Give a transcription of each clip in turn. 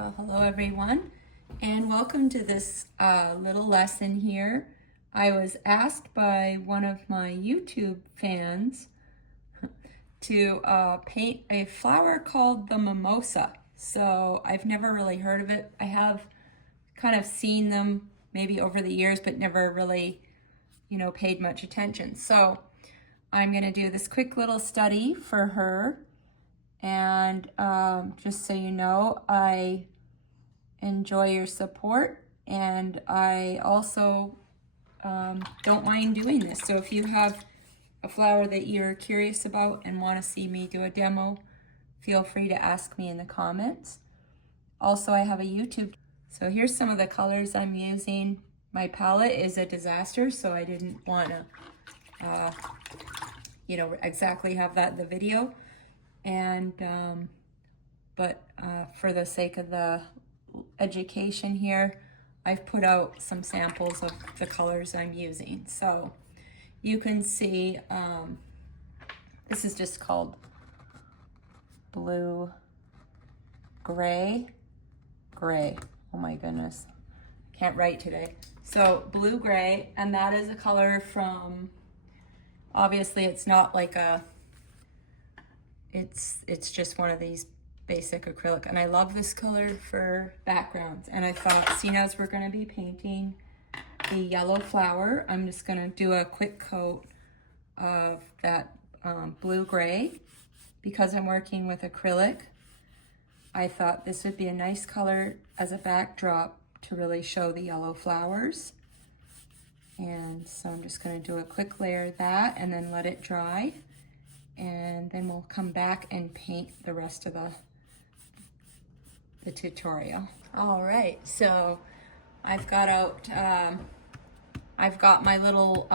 Well, hello everyone, and welcome to this little lesson here. I was asked by one of my YouTube fans to paint a flower called the mimosa. So I've never really heard of it. I have kind of seen them maybe over the years, but never really, paid much attention. So I'm going to do this quick little study for her. And just so you know, I enjoy your support, and I also don't mind doing this. So if you have a flower that you're curious about and want to see me do a demo, feel free to ask me in the comments. Also, I have a YouTube. So here's some of the colors I'm using. My palette is a disaster, so I didn't want to exactly have that in the video. And but for the sake of the education here, I've put out some samples of the colors I'm using. So you can see this is just called blue gray. Oh my goodness, can't write today. So blue gray, and that is a color from, obviously it's not like it's just one of these basic acrylic, and I love this color for backgrounds. And I thought, seeing as we're going to be painting a yellow flower, I'm just going to do a quick coat of that blue gray. Because I'm working with acrylic, I thought this would be a nice color as a backdrop to really show the yellow flowers. And so I'm just going to do a quick layer of that and then let it dry. And then we'll come back and paint the rest of the tutorial. All right, so I've got out, I've got my little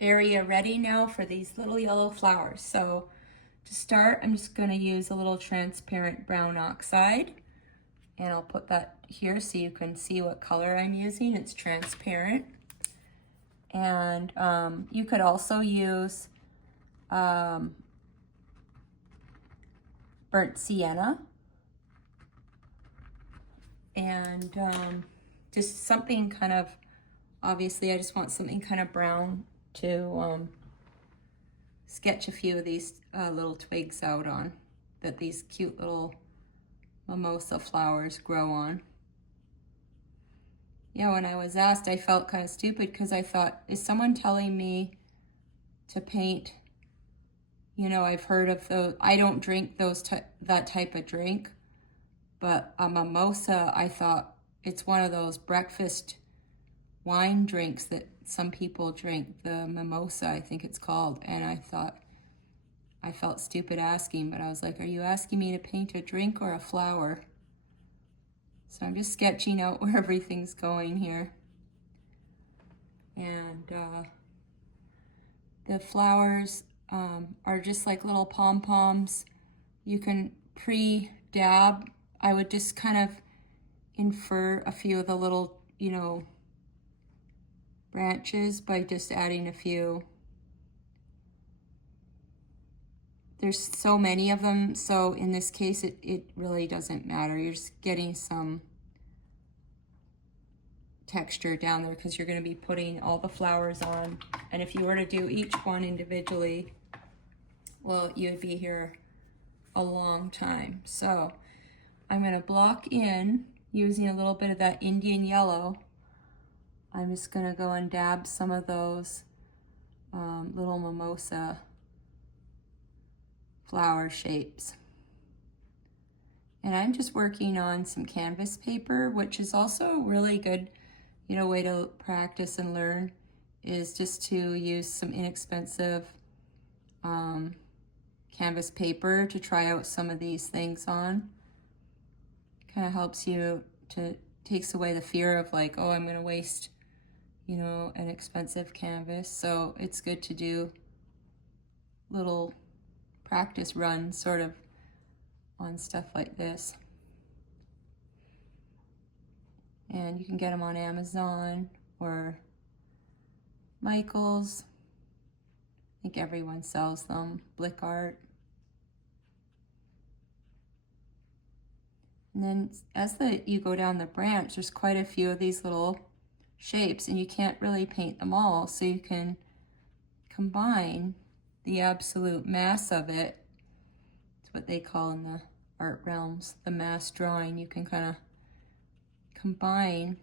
area ready now for these little yellow flowers. So to start, I'm just going to use a little transparent brown oxide, and I'll put that here so you can see what color I'm using. It's transparent. And you could also use burnt sienna, and just something kind of, obviously I just want something kind of brown to sketch a few of these little twigs out on, that these cute little mimosa flowers grow on. Yeah, when I was asked, I felt kind of stupid because I thought, is someone telling me to paint, I've heard of those, I don't drink that type of drink, but a mimosa, I thought it's one of those breakfast wine drinks that some people drink, the mimosa, I think it's called. And I thought, I felt stupid asking, but I was like, are you asking me to paint a drink or a flower? So I'm just sketching out where everything's going here. And the flowers are just like little pom-poms. You can pre-dab. I would just kind of infer a few of the little, branches by just adding a few. There's so many of them, so in this case it really doesn't matter. You're just getting some texture down there because you're going to be putting all the flowers on. And if you were to do each one individually, well, you'd be here a long time. So I'm going to block in using a little bit of that Indian yellow. I'm just going to go and dab some of those little mimosa flower shapes. And I'm just working on some canvas paper, which is also a really good, way to practice and learn, is just to use some inexpensive canvas paper to try out some of these things on. Kind of helps you takes away the fear of like, oh, I'm going to waste, an expensive canvas. So it's good to do little practice runs sort of on stuff like this. And you can get them on Amazon or Michael's. I think everyone sells them. Blick Art. And then as you go down the branch, there's quite a few of these little shapes, and you can't really paint them all, so you can combine the absolute mass of it. It's what they call in the art realms the mass drawing. You can kind of combine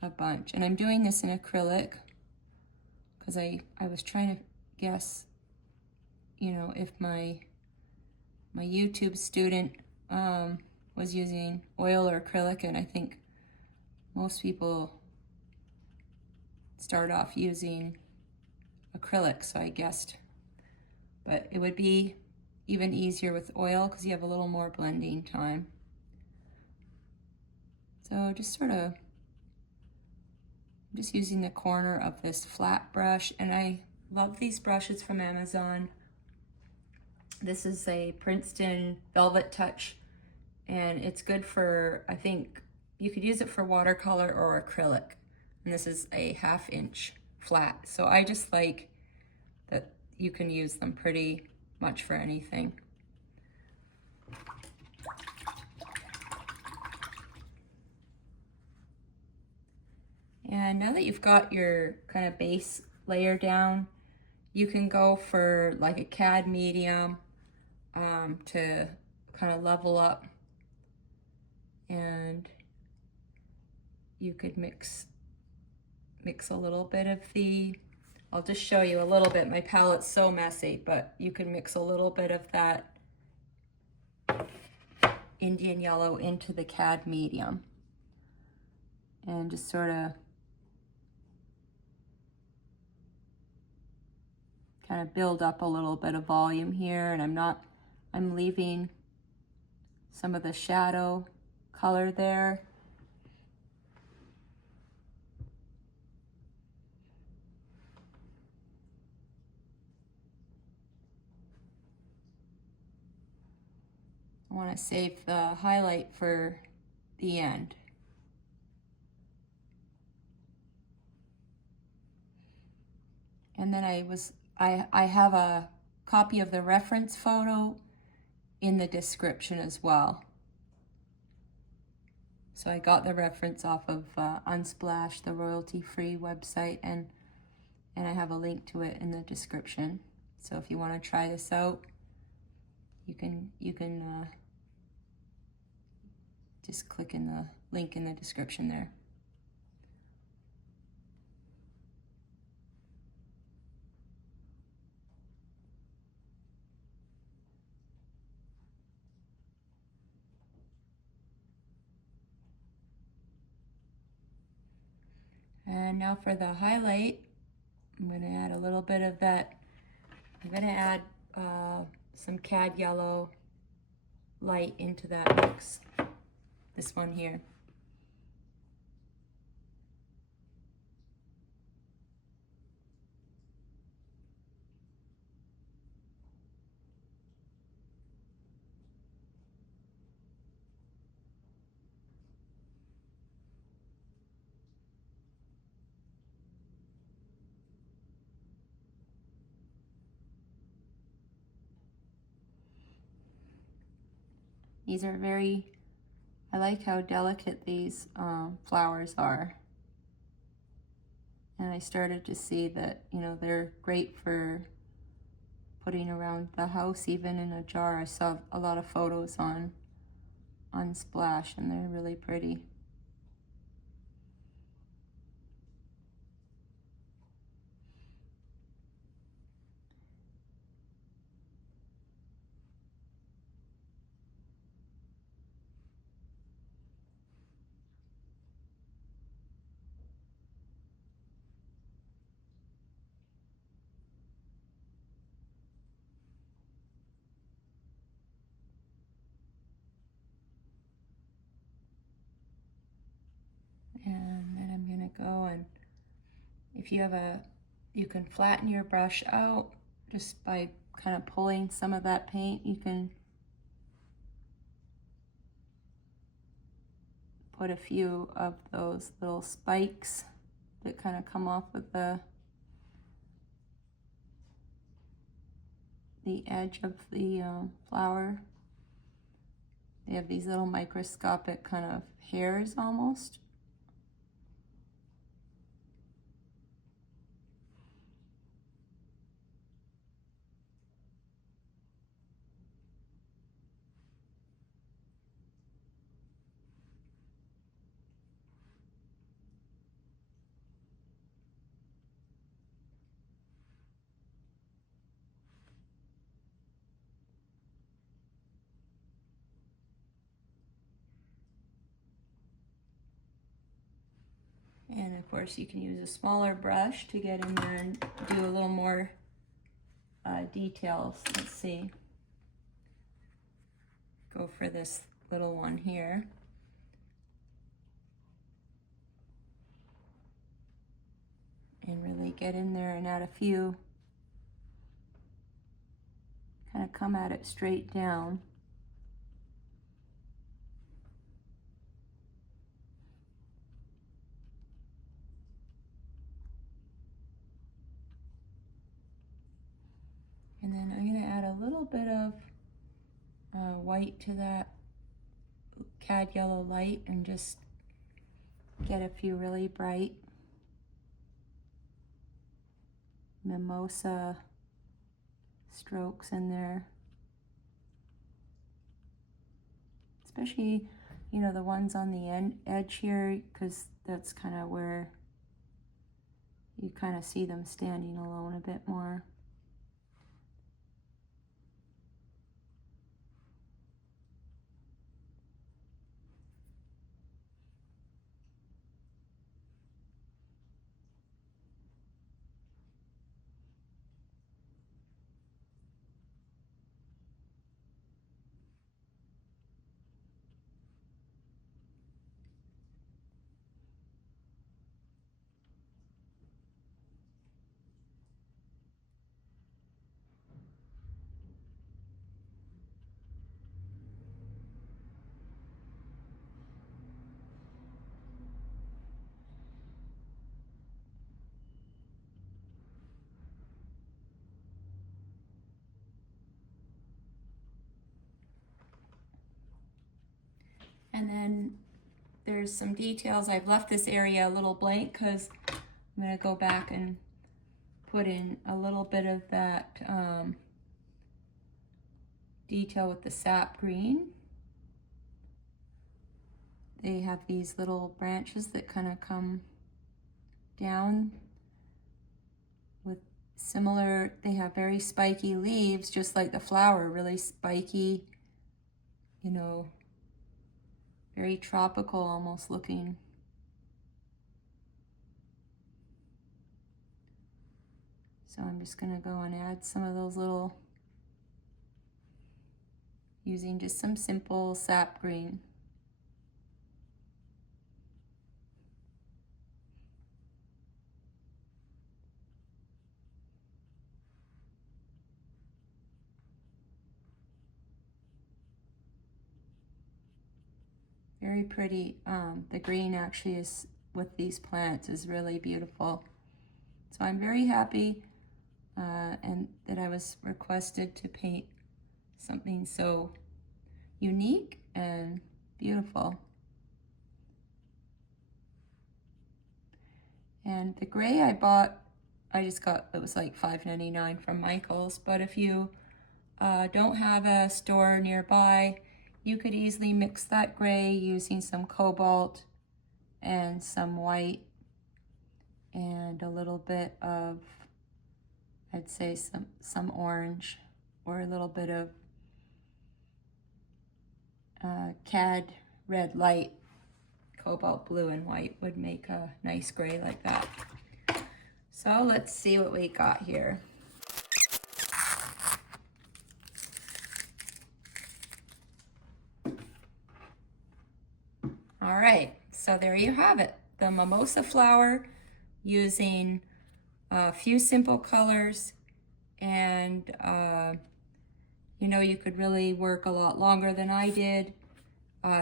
a bunch. And I'm doing this in acrylic because I was trying to guess, you know, if my YouTube student was using oil or acrylic, and I think most people start off using acrylic, so I guessed. But it would be even easier with oil because you have a little more blending time. So just sort of, I'm just using the corner of this flat brush, and I love these brushes from Amazon. This is a Princeton Velvet Touch, and it's good for, I think, you could use it for watercolor or acrylic. And this is a 1/2 inch flat. So I just like that you can use them pretty much for anything. And now that you've got your kind of base layer down, you can go for like a CAD medium to kind of level up. And you could mix a little bit of the, I'll just show you a little bit. My palette's so messy, but you can mix a little bit of that Indian yellow into the CAD medium and just sort of kind of build up a little bit of volume here. And I'm leaving some of the shadow color there. I want to save the highlight for the end. And then I have a copy of the reference photo in the description as well. So I got the reference off of Unsplash, the royalty-free website, and I have a link to it in the description. So if you want to try this out, you can just click in the link in the description there. And now for the highlight, I'm going to add a little bit of that. I'm going to add some CAD yellow light into that mix. This one here. These are I like how delicate these flowers are. And I started to see that, you know, they're great for putting around the house, even in a jar. I saw a lot of photos on Splash, and they're really pretty. And then I'm gonna go, and if you have you can flatten your brush out just by kind of pulling some of that paint. You can put a few of those little spikes that kind of come off of the edge of the flower. They have these little microscopic kind of hairs almost. And of course you can use a smaller brush to get in there and do a little more details. Let's see. Go for this little one here. And really get in there and add a few, kind of come at it straight down. And then I'm going to add a little bit of white to that cad yellow light and just get a few really bright mimosa strokes in there. Especially, you know, the ones on the edge here, because that's kind of where you kind of see them standing alone a bit more. And then there's some details. I've left this area a little blank because I'm going to go back and put in a little bit of that detail with the sap green. They have these little branches that kind of come down with similar, they have very spiky leaves, just like the flower, really spiky, you know, very tropical almost looking. So I'm just going to go and add some of those little, using just some simple sap green. Very pretty. The green actually is with these plants is really beautiful. So I'm very happy and that I was requested to paint something so unique and beautiful. And the gray I bought, I just got, it was like $5.99 from Michael's, but if you don't have a store nearby, you could easily mix that gray using some cobalt and some white and a little bit of, I'd say some orange, or a little bit of cad red light. Cobalt blue and white would make a nice gray like that. So let's see what we got here. All right, so there you have it. The Mimosa Flower, using a few simple colors, and you know, you could really work a lot longer than I did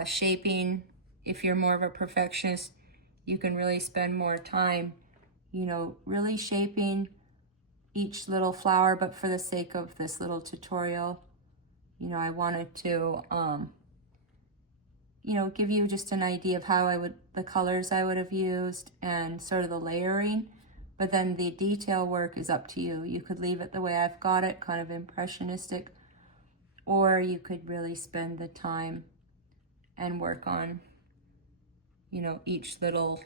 shaping. If you're more of a perfectionist, you can really spend more time, you know, really shaping each little flower. But for the sake of this little tutorial, you know, I wanted to you know, give you just an idea of how the colors I would have used and sort of the layering. But then the detail work is up to you. You could leave it the way I've got it, kind of impressionistic, or you could really spend the time and work on, you know, each little,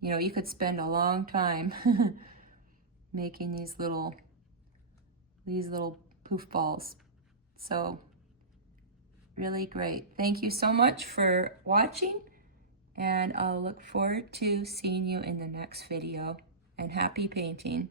you know, you could spend a long time making these little poof balls. So really great. Thank you so much for watching, and I'll look forward to seeing you in the next video, and happy painting.